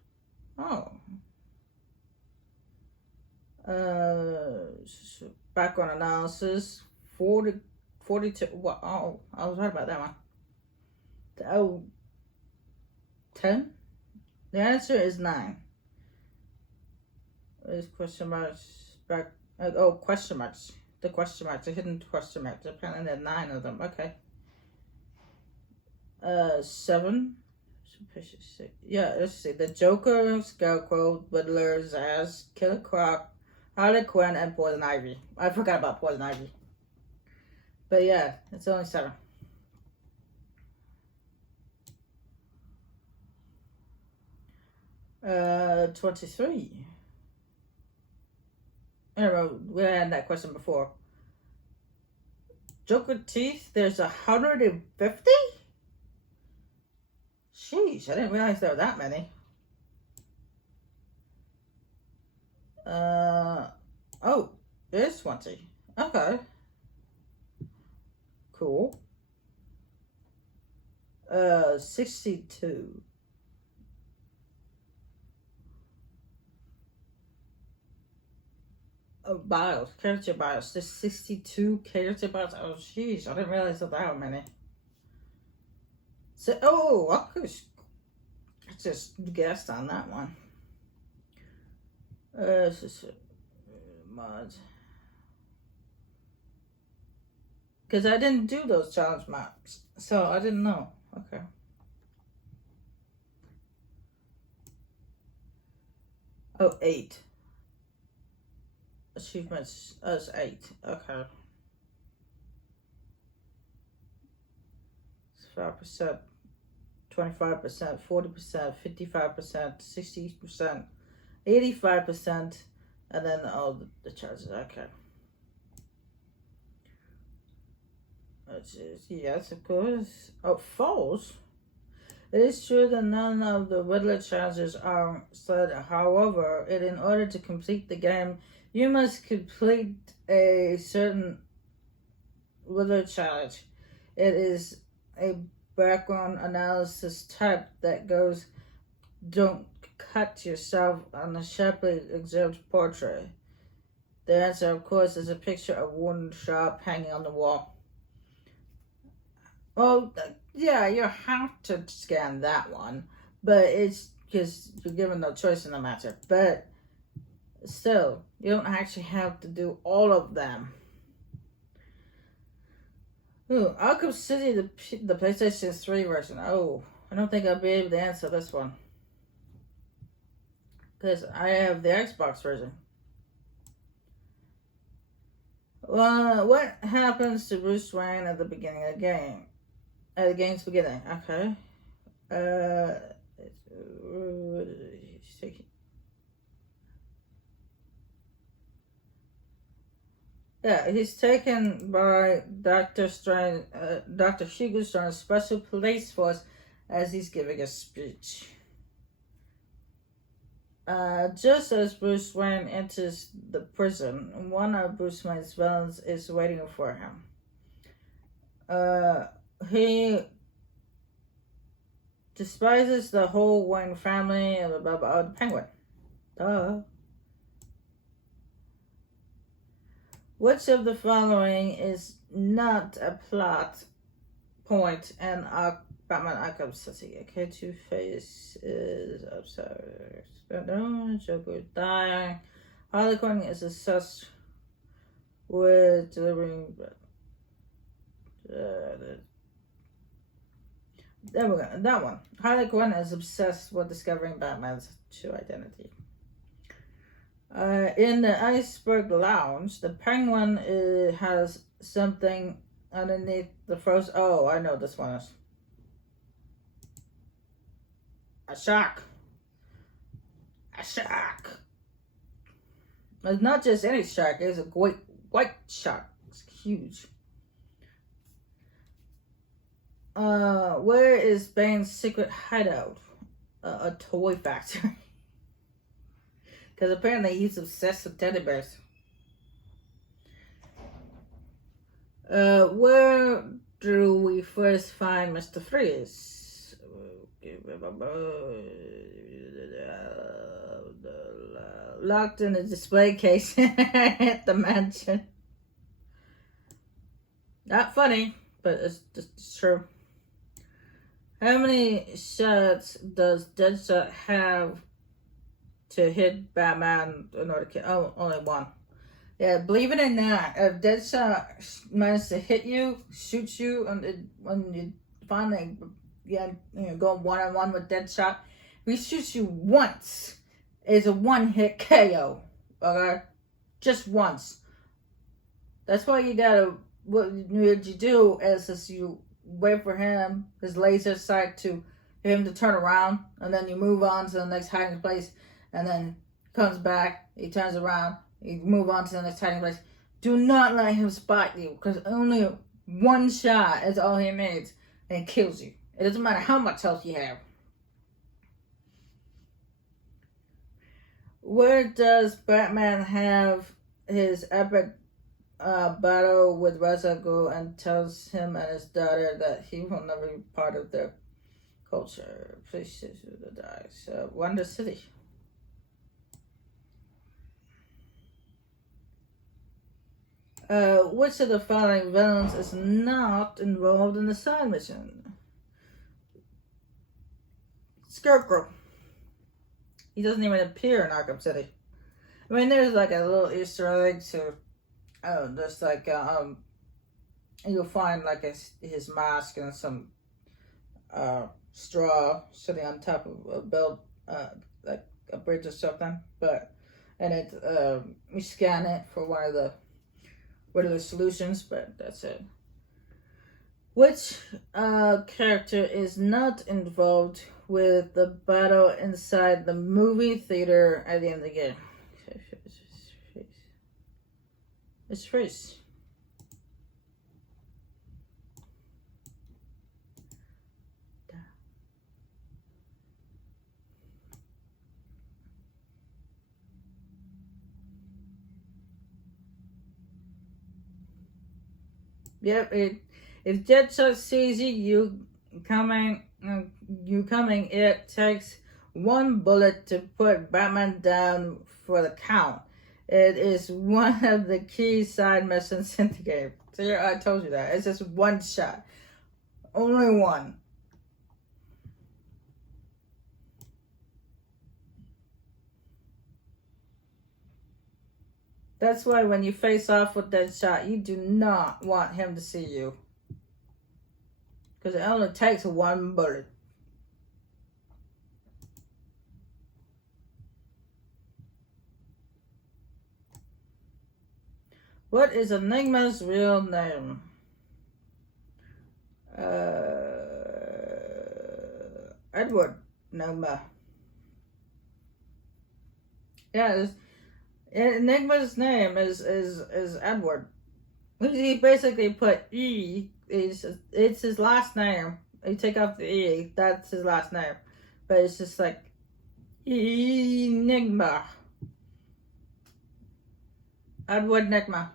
Oh. Background analysis. 42. What? Oh, I was right about that one. Oh. 10? The answer is 9. There's question marks back. Question marks. The question marks, the hidden question marks. Apparently there are 9 of them. Okay. 7. Yeah, let's see. The Joker, Scarecrow, Riddler, Zaz, Killer Croc, Harley Quinn, and Poison Ivy. I forgot about Poison Ivy. But yeah, it's only 7. Uh, 23. I don't know, we had that question before. Joker teeth, there's 150? Sheesh, I didn't realize there were that many. Oh, there's 20. Okay. Cool. 62. Bios, character bios. There's 62 character bios. Oh, jeez, I didn't realize there were that many. So, I could just guessed on that one. Mods. Because I didn't do those challenge maps, so I didn't know. Okay. Oh, 8. Achievements as 8. Okay. 5%, 25%, 40%, 55%, 60%, 85%, and then all the charges. Okay. Yes, of course. Oh, false. It is true that none of the Riddler challenges are said. However, in order to complete the game, you must complete a certain Riddler challenge. It is a background analysis type that goes, don't cut yourself on a sharply observed portrait. The answer, of course, is a picture of one sharp hanging on the wall. Well, yeah, you have to scan that one, but it's because you're given no choice in the matter. But still, you don't actually have to do all of them. Ooh, Arkham City, the PlayStation 3 version. Oh, I don't think I'll be able to answer this one. Because I have the Xbox version. Well, what happens to Bruce Wayne at the beginning of the game? At the game's beginning, okay. Uh, yeah, he's taken by Dr. Hugo Strange's special police force as he's giving a speech. Just as Bruce Wayne enters the prison, one of Bruce Wayne's villains is waiting for him. He despises the whole Wayne family and the Penguin. Duh. Which of the following is not a plot point in Batman Arkham City? Okay, Two-Face is upset. Joker dying. Harley Quinn is obsessed with delivering. There we go. That one. Harley Quinn is obsessed with discovering Batman's true identity. In the Iceberg Lounge, the Penguin has something underneath the frozen. Oh, I know this one is. A shark. A shark. It's not just any shark, it's a great white shark. It's huge. Where is Bane's secret hideout? A toy factory. Because apparently he's obsessed with teddy bears. Where do we first find Mr. Freeze? Locked in a display case at the mansion. Not funny, but it's just true. How many shots does Deadshot have to hit Batman in order to kill? Oh, only one. Yeah, believe it or not, if Deadshot manages to hit you, shoot you, and when you finally go one-on-one with Deadshot, if he shoots you once, it's a one-hit KO. Okay? Just once. That's why you gotta, what you do is you wait for him, his laser sight to him to turn around, and then you move on to the next hiding place, and then comes back, he turns around, you move on to the next hiding place. Do not let him spot you, because only one shot is all he needs, and it kills you. It doesn't matter how much health you have. Where does Batman have his epic battle with Ra's al Ghul and tells him and his daughter that he will never be part of their culture? Please the dice. Wonder City. Which of the following villains is not involved in the side mission? Scarecrow. He doesn't even appear in Arkham City. I mean, there's like a little Easter egg to, there's like, you'll find like his mask and some straw sitting on top of a belt, like a bridge or something. And you scan it for one of the solutions, but that's it. Which character is not involved with the battle inside the movie theater at the end of the game? It's Freeze. Yep, if Deadshot sees you coming, it takes one bullet to put Batman down for the count. It is one of the key side missions in the game. So yeah, I told you that. It's just one shot. Only one. That's why when you face off with Deadshot, you do not want him to see you. Because it only takes one bullet. What is Enigma's real name? Edward Enigma. Yeah, Enigma's name is Edward. He basically put E. It's his last name. You take off the E. That's his last name, but it's just like Enigma. Edward Enigma.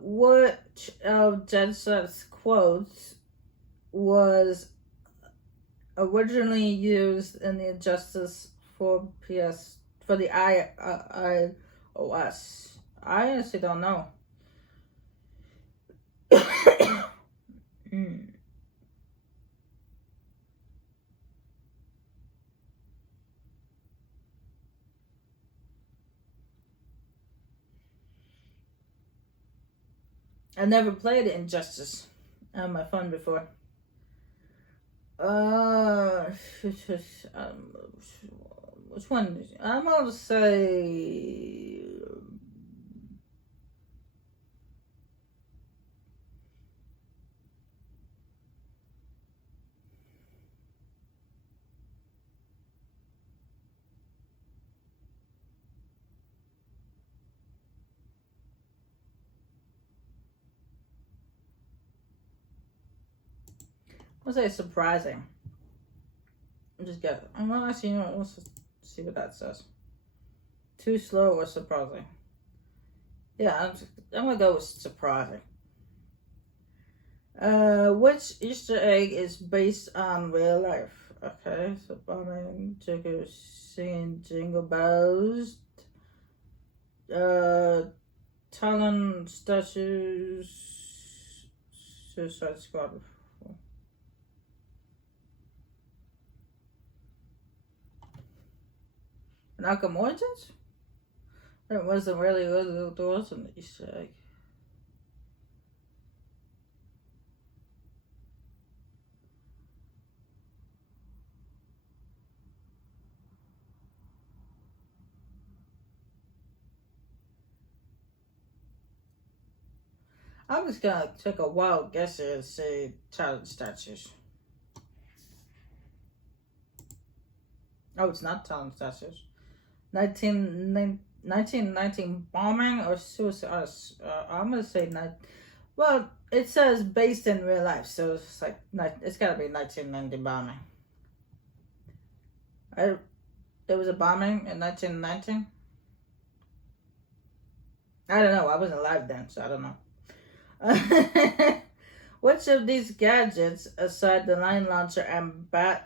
Which of Gadget's quotes was originally used in the Justice for the iOS? I honestly don't know. I never played Injustice on my phone before. Which one? I'm gonna say. I'll say surprising. Well, actually, you know what? Let's see what that says. Too slow or surprising? Yeah, I'm gonna go with surprising. Which Easter egg is based on real life? Okay, so bombing, Joker singing Jingle Bells, Talon statues, Suicide Squad. Arkham Origins? It wasn't really good. There was an Easter egg. I'm just gonna take a wild guess here and say child statues. Oh, it's not talent statues. 1919 bombing or suicide? I'm gonna say well, it says based in real life, so it's like it's gotta be 1990 bombing. There was a bombing in 1919. I don't know. I wasn't alive then, so I don't know. Which of these gadgets, aside the line launcher and Batmobile,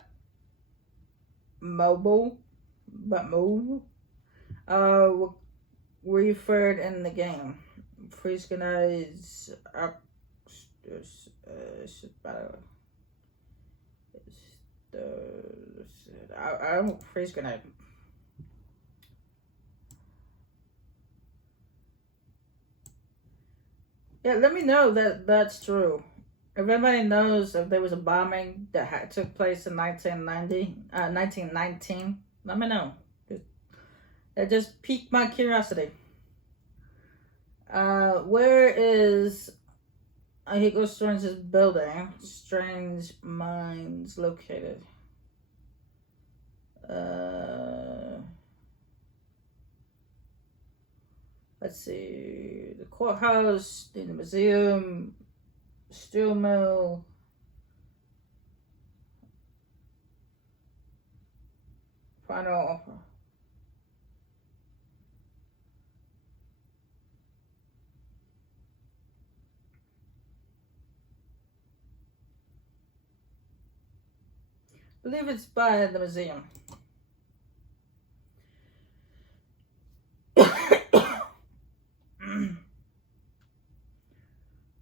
were referred in the game? Freeze grenades, I'm freeze grenade. Yeah, let me know that that's true. If anybody knows if there was a bombing that took place in 1919, let me know. That just piqued my curiosity. Where is Hugo Strange's building, Strange Minds, located? Let's see. The courthouse, the museum, steel mill. Final offer. I believe it's by the museum.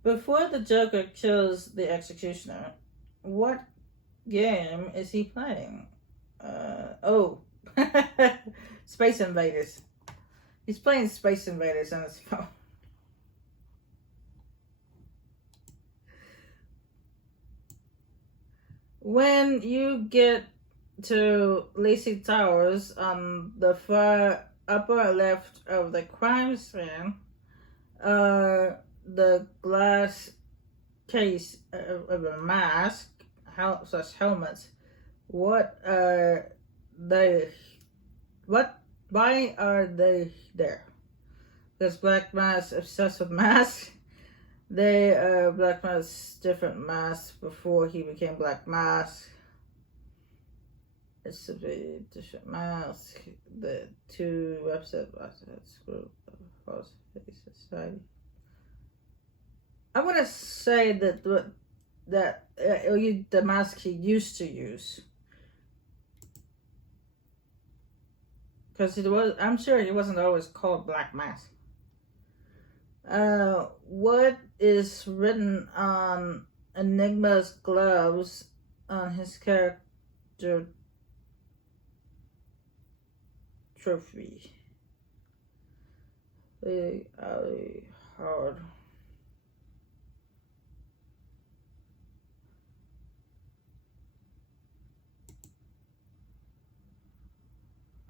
Before the Joker kills the Executioner, what game is he playing? Space Invaders. He's playing Space Invaders on his phone. When you get to Lacey Towers on the far upper left of the crime scene, the glass case of a mask, such helmets. What are they? Why are they there? Because Black Mask obsessed with masks. Black Mask's different masks before he became Black Mask. It's a very different mask. The two website group of false face society. I want to say that the mask he used to use, because I'm sure he wasn't always called Black Mask. What is written on Enigma's gloves on his character trophy? Hard.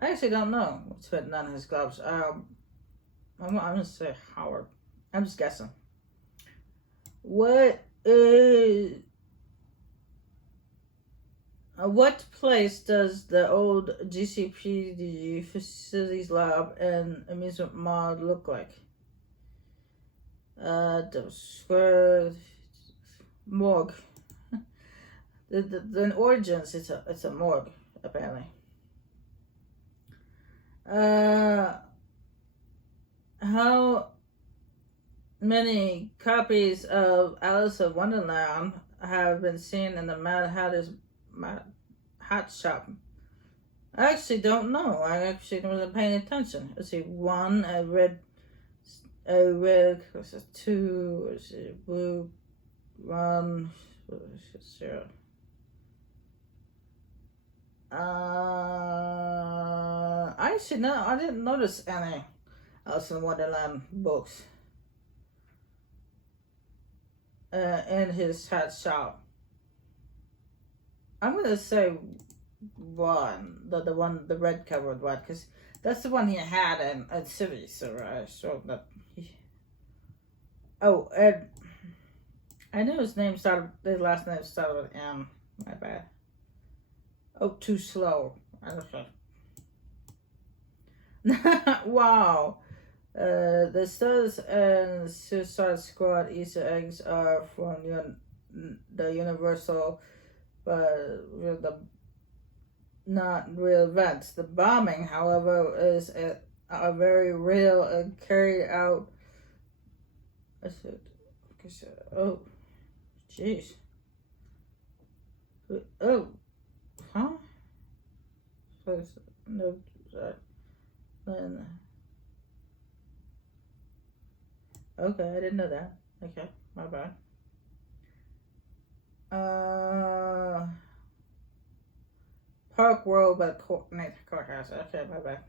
I actually don't know what's written on his gloves. I'm gonna say Howard. I'm just guessing. What place does the old GCPD facilities lab and amusement mall look like? The square morgue. The origins, it's a morgue apparently. How many copies of Alice of Wonderland have been seen in the Mad Hatter's hat shop? I actually don't know. I actually wasn't paying attention. Let's see, one, a red, what's it, two, let's see, blue, one, zero. I didn't notice any Alice in Wonderland books in his hat shop. I'm gonna say one, the red covered one, because that's the one he had in City, so I showed that. Ed. I knew his last name started with M. My bad. Oh, too slow. I don't know. Wow. The Studs and Suicide Squad Easter eggs are from the Universal, but not real events. The bombing, however, is a very real and carried out. Oh, jeez. Oh, huh? No, then. Okay, I didn't know that. Okay, my bad. Park Road by the courthouse. Okay, my bad.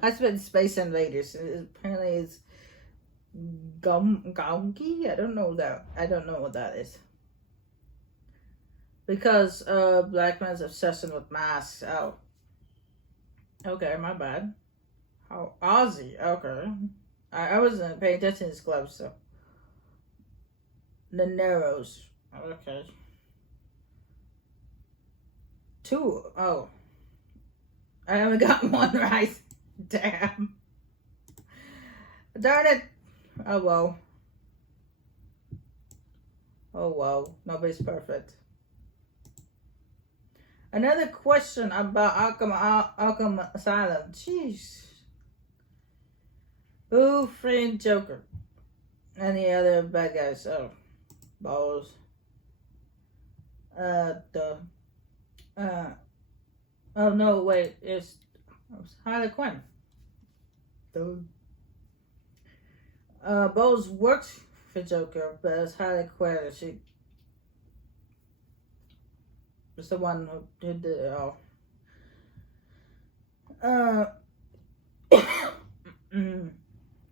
I said Space Invaders. Apparently it's Gongi. I don't know that. I don't know what that is. Because Black Man's obsession with masks. Oh. Okay, my bad. Oh, Ozzy. Okay. I wasn't paying attention to his gloves, so. The Narrows. Okay. 2. Oh. I only got one right. Damn. Darn it. Oh, well. Oh, well. Nobody's perfect. Another question about Arkham Asylum. Jeez. Who framed Joker? Any other bad guys? Oh. Balls. Oh no, wait, it was Harley Quinn. Bowles worked for Joker, but it's Harley Quinn. She was the one who did it all.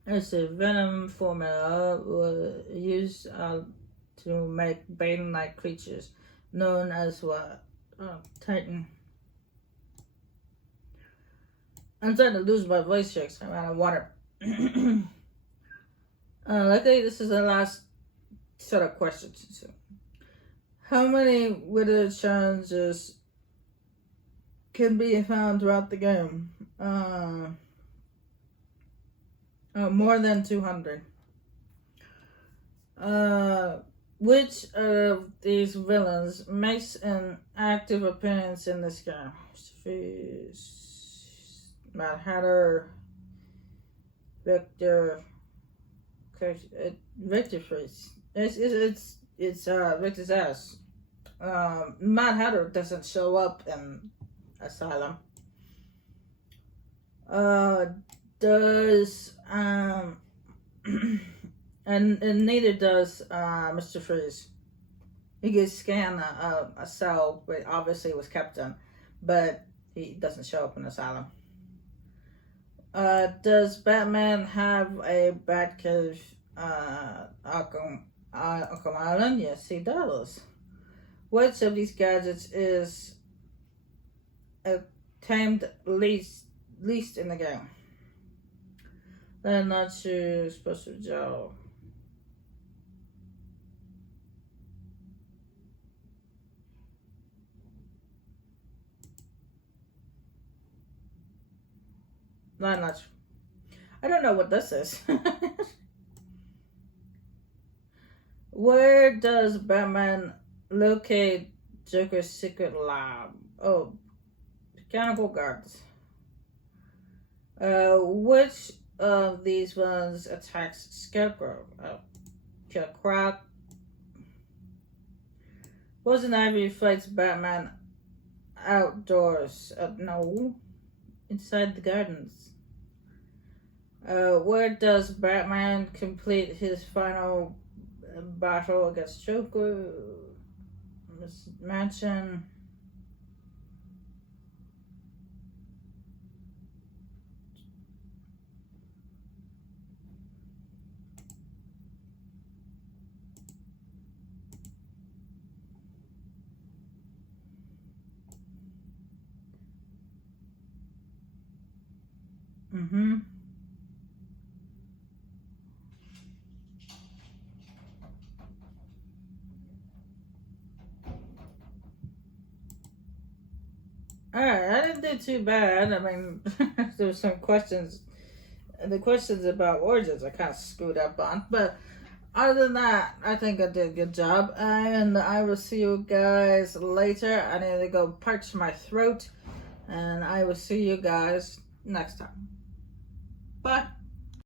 Let's see, Venom formula was used to make Bane-like creatures, known as what? Titan. I'm starting to lose my voice here because I'm out of water. Luckily, this is the last set of questions. So, how many wither challenges can be found throughout the game? More than 200. Which of these villains makes an active appearance in this game? Mad Hatter, Victor Freeze. It's Victor's ass. Mad Hatter doesn't show up in Asylum. Does and neither does Mr. Freeze. He could scan a cell, but obviously it was kept in, but he doesn't show up in Asylum. Does Batman have a Batcave Arkham Island? Yes, he does. Which of these gadgets is tamed least in the game? Then not choose Special Joe. Not. I don't know what this is. Where does Batman locate Joker's secret lab? Oh, Mechanical Gardens. Which of these ones attacks Scarecrow? Kill Croc. Poison Ivy fights Batman outdoors. No. Inside the gardens. Where does Batman complete his final battle against Joker? Mansion. Alright, I didn't do too bad. I mean, there were some questions. The questions about origins I kind of screwed up on. But other than that, I think I did a good job. And I will see you guys later. I need to go parch my throat. And I will see you guys next time.